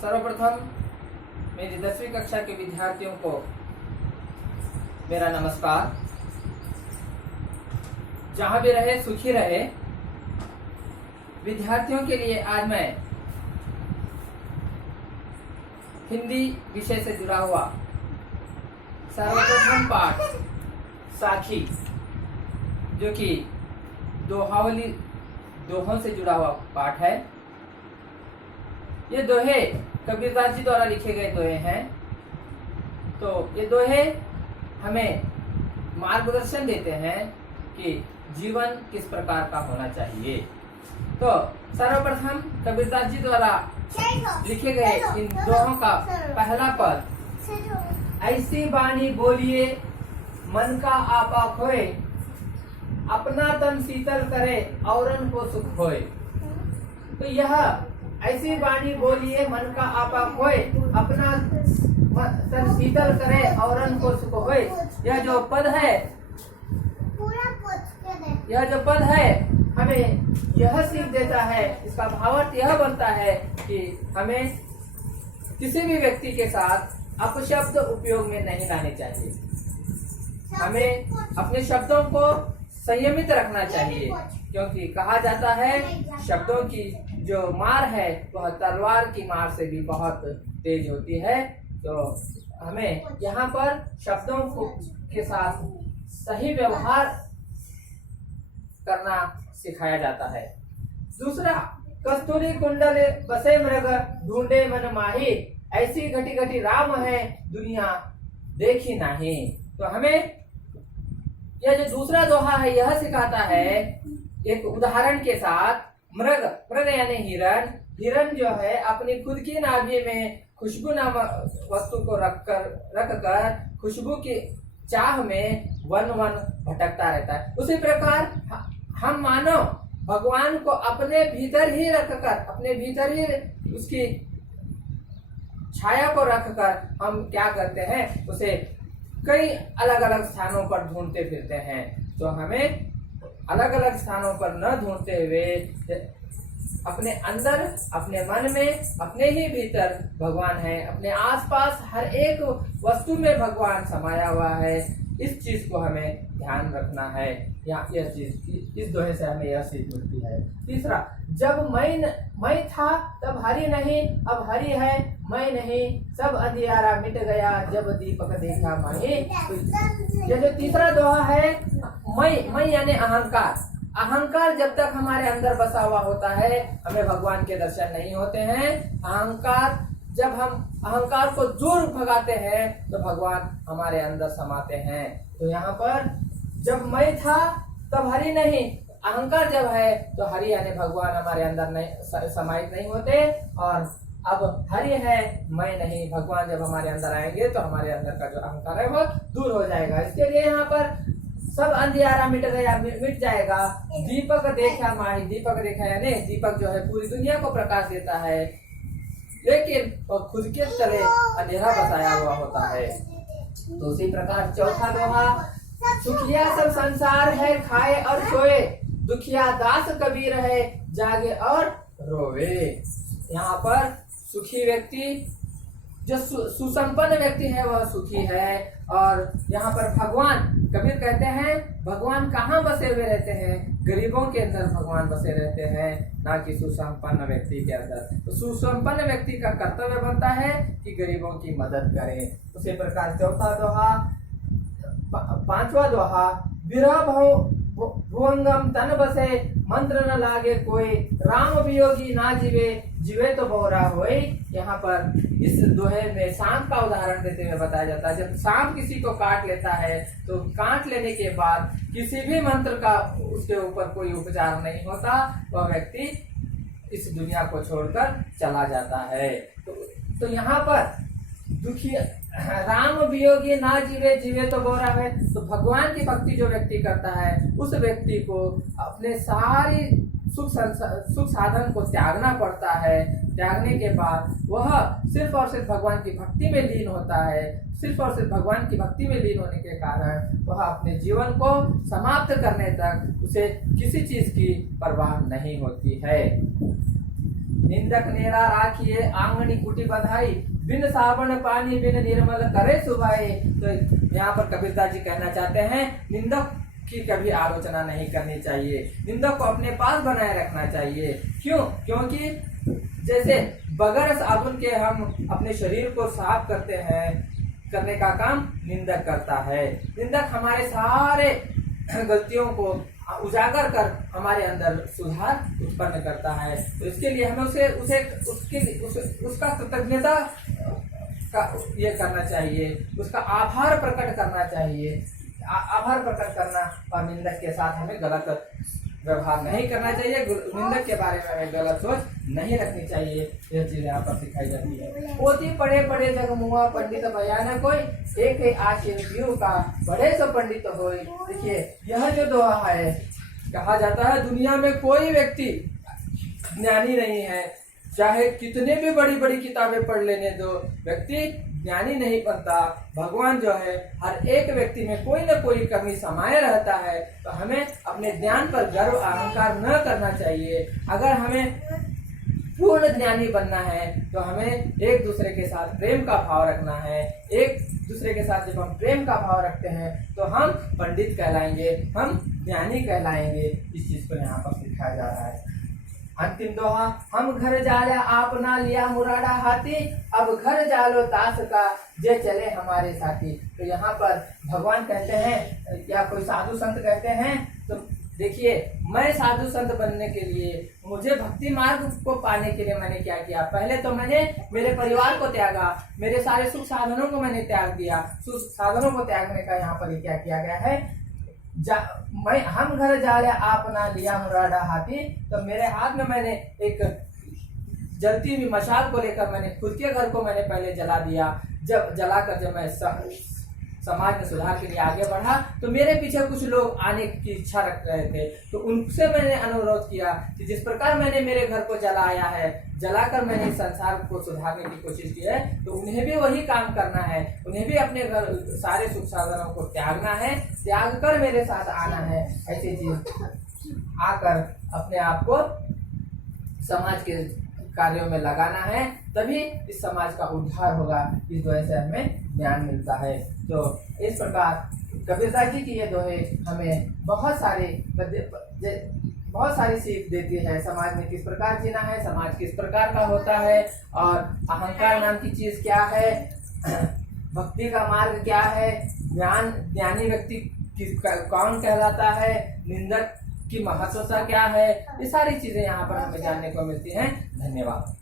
सर्वप्रथम मेरी 10वीं कक्षा के विद्यार्थियों को मेरा नमस्कार। जहां भी रहे सुखी रहे। विद्यार्थियों के लिए आज मैं हिंदी विषय से जुड़ा हुआ सर्वप्रथम पाठ साखी, जो कि दोहों से जुड़ा हुआ पाठ है। ये दोहे कबीरदास जी द्वारा लिखे गए दोहे हैं। तो ये दोहे हमें मार्गदर्शन देते हैं कि जीवन किस प्रकार का होना चाहिए। तो सर्वप्रथम कबीरदास जी द्वारा लिखे गए इन दोहों का पहला पद, ऐसी बानी बोलिए मन का आपा खोए, अपना तन शीतल करे औरन को सुख होए। तो यह ऐसी बानी बोलिए मन का आपा खोए, अपना तन शीतल करे औरन को सुख होए। यह जो पद है हमें यह सीख देता है, इसका भावार्थ यह बनता है कि हमें किसी भी व्यक्ति के साथ अपशब्द उपयोग में नहीं लाने चाहिए। हमें अपने शब्दों को संयमित रखना चाहिए, क्योंकि कहा जाता है शब्दों की जो मार है वह तलवार की मार से भी बहुत तेज होती है। तो हमें यहाँ पर शब्दों के साथ सही व्यवहार करना सिखाया जाता है। दूसरा, कस्तूरी कुंडल बसे मृग ढूंढे मन माही, ऐसी घटी घटी राम है दुनिया देखी नहीं। तो हमें यह जो दूसरा दोहा है यह सिखाता है एक उदाहरण के साथ। मृग यानी हिरण जो है अपनी खुद की नाभि में खुशबू नामक वस्तु को रखकर खुशबू की चाह में वन भटकता रहता है। उसी प्रकार हम मानव भगवान को अपने भीतर ही रखकर, अपने भीतर ही उसकी छाया को रखकर हम क्या करते हैं, उसे कई अलग अलग स्थानों पर ढूंढते फिरते हैं। तो हमें अलग अलग स्थानों पर न ढूंढते हुए अपने अंदर, अपने मन में, अपने ही भीतर भगवान है। अपने आसपास हर एक वस्तु में भगवान समाया हुआ है। इस चीज को हमें ध्यान रखना है। यह चीज इस दोहे से हमें यह सीख मिलती है। तीसरा, जब मैं था तब हरि नहीं, अब हरि है मैं नहीं, सब अंधियारा मिट गया जब दीपक देखा माही। यह जो तीसरा दोहा है, मैं यानी अहंकार जब तक हमारे अंदर बसा हुआ होता है हमें भगवान के दर्शन नहीं होते हैं। जब हम अहंकार को दूर भगाते हैं तो भगवान हमारे अंदर समाते हैं। तो यहाँ पर जब मैं था तब हरि नहीं, अहंकार जब है तो हरि यानी भगवान हमारे अंदर नहीं समाहित नहीं होते। और अब हरि है मैं नहीं, भगवान जब हमारे अंदर आएंगे तो हमारे अंदर का जो अहंकार है वो दूर हो जाएगा। इसके लिए यहाँ पर सब अंधियारा मिट जाएगा, दीपक देखा माही। दीपक देखा यानी दीपक जो है पूरी दुनिया को प्रकाश देता है, लेकिन वो खुद के तले अंधेरा बसाया हुआ होता है। तो उसी प्रकार चौथा दोहा, सुखिया सब संसार है खाए और सोए, दुखिया दास कबीर है जागे और रोवे। यहाँ पर सुखी व्यक्ति, जो सुसंपन्न व्यक्ति है वह सुखी है। और यहाँ पर भगवान, कबीर कहते हैं भगवान कहाँ बसे हुए रहते हैं, गरीबों के अंदर भगवान बसे रहते हैं, ना कि सुसंपन्न व्यक्ति के अंदर। तो सुसंपन्न व्यक्ति का कर्तव्य बनता है कि गरीबों की मदद करे। उसी प्रकार चौथा दोहा, पांचवा दोहा, विरह भुवंगम तन बसे मंत्र न लागे कोई, राम वियोगी ना जीवे तो बोरा होए। यहाँ पर इस दोहे में सांप का उदाहरण देते हुए बताया जाता है। जब सांप किसी को काट लेता है तो काट लेने के बाद किसी भी मंत्र का उसके ऊपर कोई उपचार नहीं होता, वह व्यक्ति इस दुनिया को छोड़कर चला जाता है। तो यहाँ पर दुखी राम वियोगी ना जीवे तो बोरा है। तो भगवान की भक्ति जो व्यक्ति करता है उस व्यक्ति को अपने सारी सुख साधन को त्यागना पड़ता है। त्यागने के बाद वह सिर्फ और सिर्फ भगवान की भक्ति में लीन होता है। सिर्फ और सिर्फ भगवान की भक्ति में लीन होने के कारण वह अपने जीवन को समाप्त करने तक उसे किसी चीज की परवाह नहीं होती है। निंदक नेरा राखिए आंगनी कुटी बधाई, बिन साबन पानी बिन निर्मल करे सुभाई। तो यहाँ पर कबीरदास जी कहना चाहते हैं निंदक की कभी आलोचना नहीं करनी चाहिए, निंदक को अपने पास बनाए रखना चाहिए। क्यों? क्योंकि जैसे बगैर साबुन के हम अपने शरीर को साफ करते हैं, करने का काम निंदक करता है। निंदक हमारे सारे गलतियों को उजागर कर हमारे अंदर सुधार उत्पन्न करता है। तो इसके लिए हमें उसका कृतज्ञता का ये करना चाहिए, उसका आभार प्रकट करना चाहिए। आभार प्रकट करना और निंदक के साथ हमें गलत व्यवहार नहीं करना चाहिए, निंदक के बारे में हमें गलत सोच नहीं रखनी चाहिए। यह चीज यहाँ पर सिखाई जाती है। पोती पढ़े पढ़े जग मुआ पंडित बयान कोई, एक ही आशीर्व्यू का बड़े सो पंडित होय। देखिए यह जो दोहा है, कहा जाता है दुनिया में कोई व्यक्ति ज्ञानी नहीं है, चाहे कितने भी बड़ी बड़ी किताबें पढ़ लेने दो, व्यक्ति ज्ञानी नहीं बनता। भगवान जो है हर एक व्यक्ति में कोई न कोई कमी समाये रहता है। तो हमें अपने ज्ञान पर गर्व अहंकार न करना चाहिए। अगर हमें पूर्ण ज्ञानी बनना है तो हमें एक दूसरे के साथ प्रेम का भाव रखना है। एक दूसरे के साथ जब हम प्रेम का भाव रखते हैं तो हम पंडित कहलाएंगे, हम ज्ञानी कहलाएंगे। इस चीज को यहाँ पर सिखाया जा रहा है। अंतिम दोहा, हम घर जाया आपना लिया मुरादा हाथी, अब घर जालो ताश का जे चले हमारे साथी। तो यहाँ पर भगवान कहते हैं या कोई साधु संत कहते हैं, तो देखिए मैं साधु संत बनने के लिए, मुझे भक्ति मार्ग को पाने के लिए मैंने क्या किया? पहले तो मैंने मेरे परिवार को त्यागा, मेरे सारे सुख साधनों को मैंने त्याग दिया। सुख साधनों को त्यागने का यहाँ पर क्या किया गया है? हम घर जा रहे आपना लिया मुरादा हाथी। तो मेरे हाथ में मैंने एक जलती हुई मशाल को लेकर मैंने खुद के घर को मैंने पहले जला दिया। जब जलाकर जब मैं समाज में सुधार के लिए आगे बढ़ा तो मेरे पीछे कुछ लोग आने की इच्छा रख रहे थे। तो उनसे मैंने अनुरोध किया कि जिस प्रकार मैंने मेरे घर को जलाया है, जलाकर मैंने संसार को सुधारने की कोशिश की है, तो उन्हें भी वही काम करना है। उन्हें भी अपने घर सारे सुख साधनों को त्यागना है, त्याग कर मेरे साथ आना है। ऐसी चीज आकर अपने आप को समाज के कार्यों में लगाना है, तभी इस समाज का उद्धार होगा। इस वजह से हमें ज्ञान मिलता है। तो इस प्रकार कबीरदास जी की ये दोहे हमें बहुत सारी सीख देती है। समाज में किस प्रकार जीना है, समाज किस प्रकार का होता है, और अहंकार नाम की चीज क्या है, भक्ति का मार्ग क्या है, ज्ञानी व्यक्ति कौन कहलाता है, निंदक की महत्वता क्या है, ये सारी चीजें यहाँ पर हमें जानने को मिलती हैं। धन्यवाद।